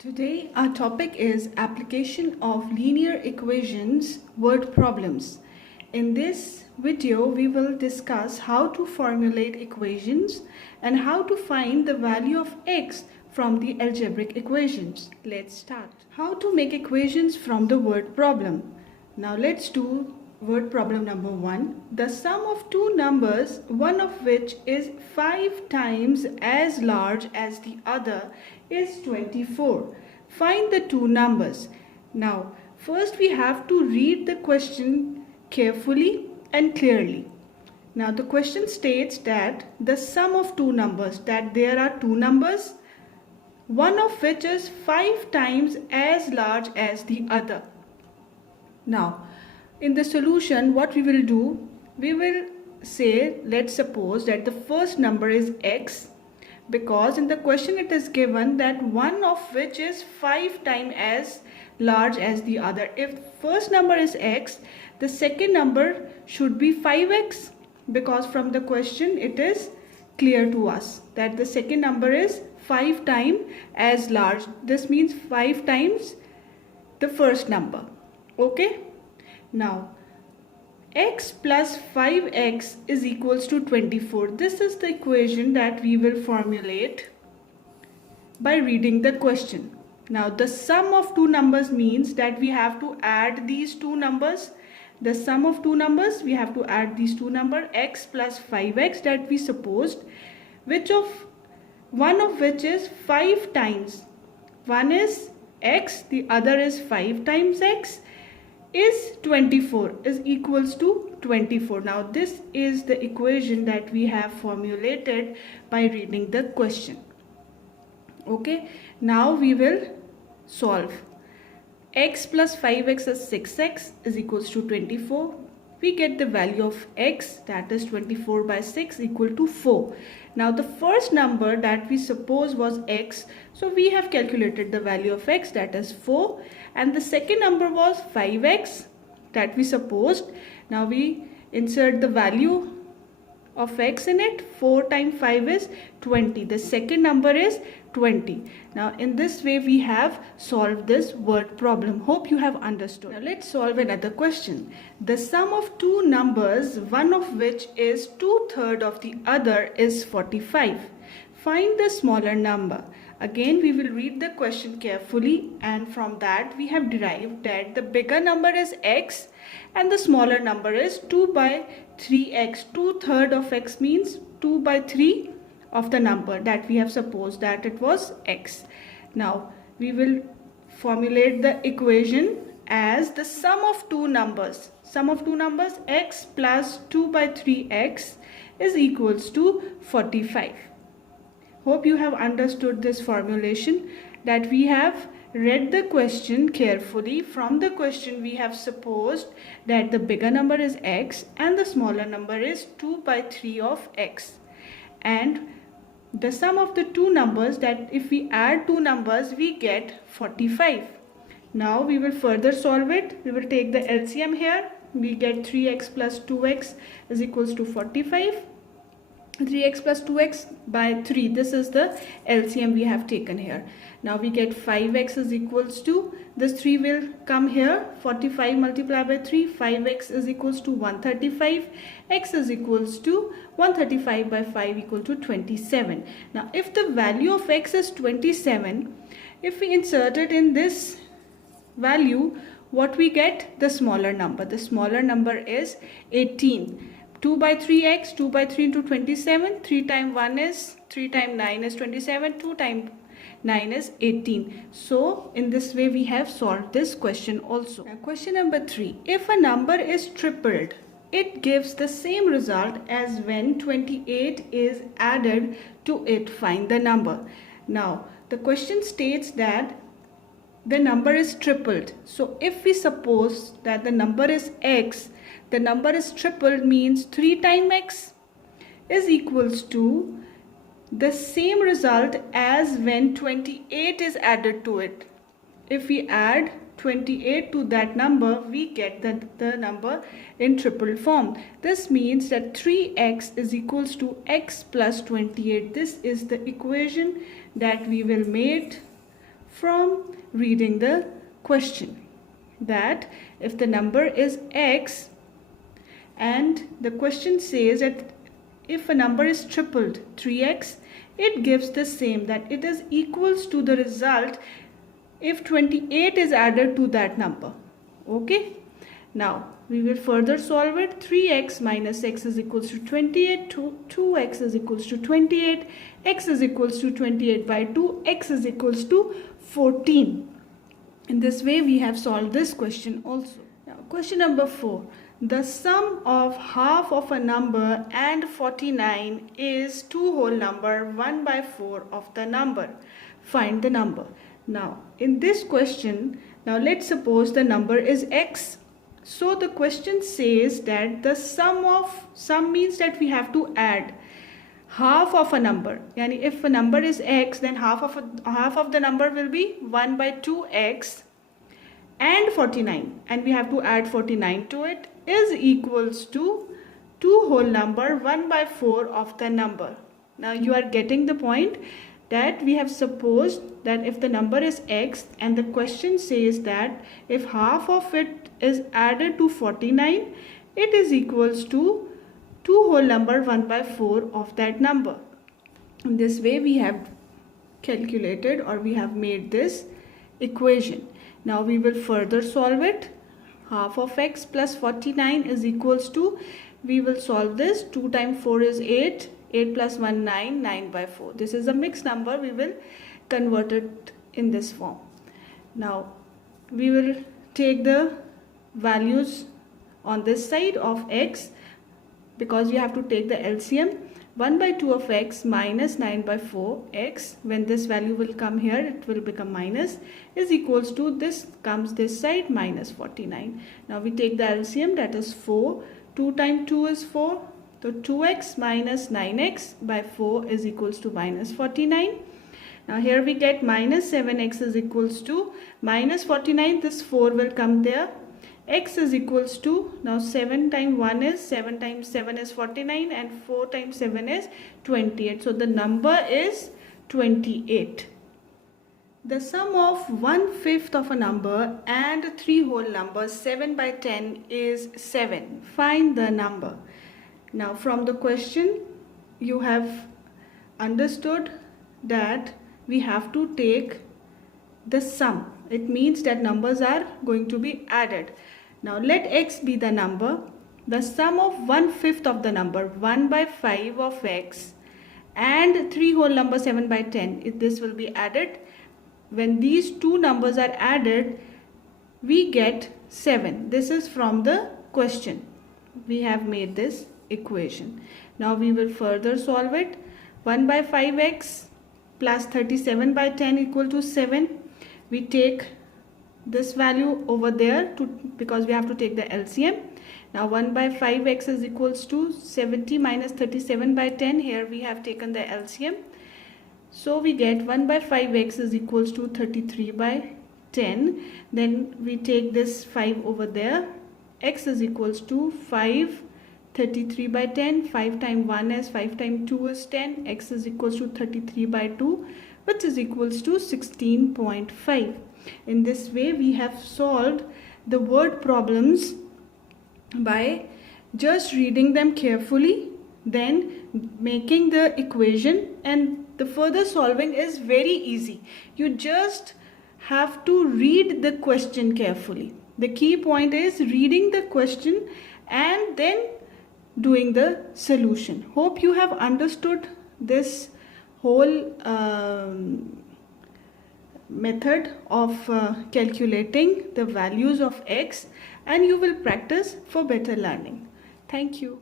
Today our topic is application of linear equations word problems. In this video we will discuss how to formulate equations and how to find the value of x from the algebraic equations. Let's start. How to make equations from the word problem. Now let's do word problem number 1. The sum of two numbers, one of which is 5 times as large as the other, is 24. Find the two numbers. Now, first we have to read the question carefully and clearly. Now, the question states that the sum of two numbers, that there are two numbers, one of which is 5 times as large as the other. Now, in the solution, what we will do, we will say, let's suppose that the first number is x, because in the question it is given that one of which is 5 times as large as the other. If first number is x, the second number should be 5x, because from the question it is clear to us that the second number is 5 times as large. This means 5 times the first number. Okay? Now, x plus 5x is equals to 24. This is the equation that we will formulate by reading the question. Now, the sum of two numbers means that we have to add these two numbers. The sum of two numbers, we have to add these two numbers, x plus 5x, that we supposed, one of which is 5 times. One is x, the other is 5 times x, is 24, is equals to 24. Now this is the equation that we have formulated by reading the question. Okay, now we will solve. X plus 5x is 6x is equals to 24. We get the value of x, that is 24 by 6 equal to 4. Now the first number that we suppose was x, so we have calculated the value of x, that is 4, and the second number was 5x that we supposed. Now we insert the value of x in it. 4 times 5 is 20. The second number is 20. Now in this way we have solved this word problem. Hope you have understood. Now let's solve another question. The sum of two numbers, one of which is 2/3 of the other, is 45. Find the smaller number. Again we will read the question carefully, and from that we have derived that the bigger number is x and the smaller number is 2 by 3x. 2/3 of x means 2 by 3 of the number that we have supposed that it was x. Now we will formulate the equation as the sum of two numbers. Sum of two numbers, x plus 2 by 3x, is equals to 45. Hope you have understood this formulation, that we have read the question carefully. From the question we have supposed that the bigger number is x and the smaller number is 2 by 3 of x. And the sum of the two numbers, that if we add two numbers we get 45. Now we will further solve it. We will take the LCM here. We get 3x plus 2x is equals to 45. 3x plus 2x by 3. This is the LCM we have taken here. Now we get 5x is equals to, this 3 will come here, 45 multiplied by 3, 5x is equals to 135, x is equals to 135 by 5 equal to 27. Now if the value of x is 27, if we insert it in this value, what we get? The smaller number. The smaller number is 18. 2 by 3x, 2 by 3 into 27, 3 times 1 is, 3 times 9 is 27, 2 times 9 is 18. So in this way we have solved this question also. Now question number 3. If a number is tripled, it gives the same result as when 28 is added to it. Find the number. Now the question states that the number is tripled. So if we suppose that the number is x, the number is tripled means 3 times x is equals to the same result as when 28 is added to it. If we add 28 to that number, we get the number in triple form. This means that 3x is equals to x plus 28. This is the equation that we will make from reading the question, that if the number is x and the question says that if a number is tripled 3x, it gives the same, that it is equals to the result if 28 is added to that number. Okay, now we will further solve it. 3x minus x is equals to 28, 2x is equals to 28, x is equals to 28 by 2, x is equals to 14. In this way we have solved this question also. Now question number 4. The sum of half of a number and 49 is 2 whole number 1 by 4 of the number. Find the number. Now in this question, now let's suppose the number is x. So the question says that the sum means that we have to add half of a number. Yani if a number is x, then half of the number will be 1 by 2x and 49, and we have to add 49 to it, is equals to 2 whole number 1 by 4 of the number. Now you are getting the point, that we have supposed that if the number is x and the question says that if half of it is added to 49, it is equals to 2 whole number 1 by 4 of that number. In this way we have calculated, or we have made this equation. Now we will further solve it. Half of x plus 49 is equals to, we will solve this, 2 times 4 is 8, 8 plus 1 9, 9 by 4. This is a mixed number, we will convert it in this form. Now we will take the values on this side of x, because we have to take the LCM. 1 by 2 of x minus 9 by 4 x, when this value will come here, it will become minus, is equals to, this comes this side, minus 49. Now we take the LCM, that is 4. 2 times 2 is 4. So 2x minus 9x by 4 is equals to minus 49. Now here we get minus 7x is equals to minus 49. This 4 will come there. X is equals to, now 7 times 1 is, 7 times 7 is 49, and 4 times 7 is 28. So the number is 28. The sum of 1/5 of a number and 3 whole numbers 7 by 10 is 7. Find the number. Now from the question you have understood that we have to take the sum. It means that numbers are going to be added. Now let x be the number. The sum of 1/5 of the number 1 by 5 of x and 3 whole number 7 by 10, this will be added. When these two numbers are added, we get 7. This is from the question. We have made this equation. Now we will further solve it. 1 by 5x plus 37 by 10 equal to 7. We take this value over there because we have to take the LCM. Now 1 by 5x is equals to 70 minus 37 by 10. Here we have taken the LCM. So we get 1 by 5x is equals to 33 by 10. Then we take this 5 over there. X is equals to 5, 33 by 10. 5 times 1 is 5 times 2 is 10. X is equals to 33 by 2, which is equals to 16.5. In this way we have solved the word problems by just reading them carefully, then making the equation, and the further solving is very easy. You just have to read the question carefully. The key point is reading the question and then doing the solution. Hope you have understood this whole method of calculating the values of x, and you will practice for better learning. Thank you.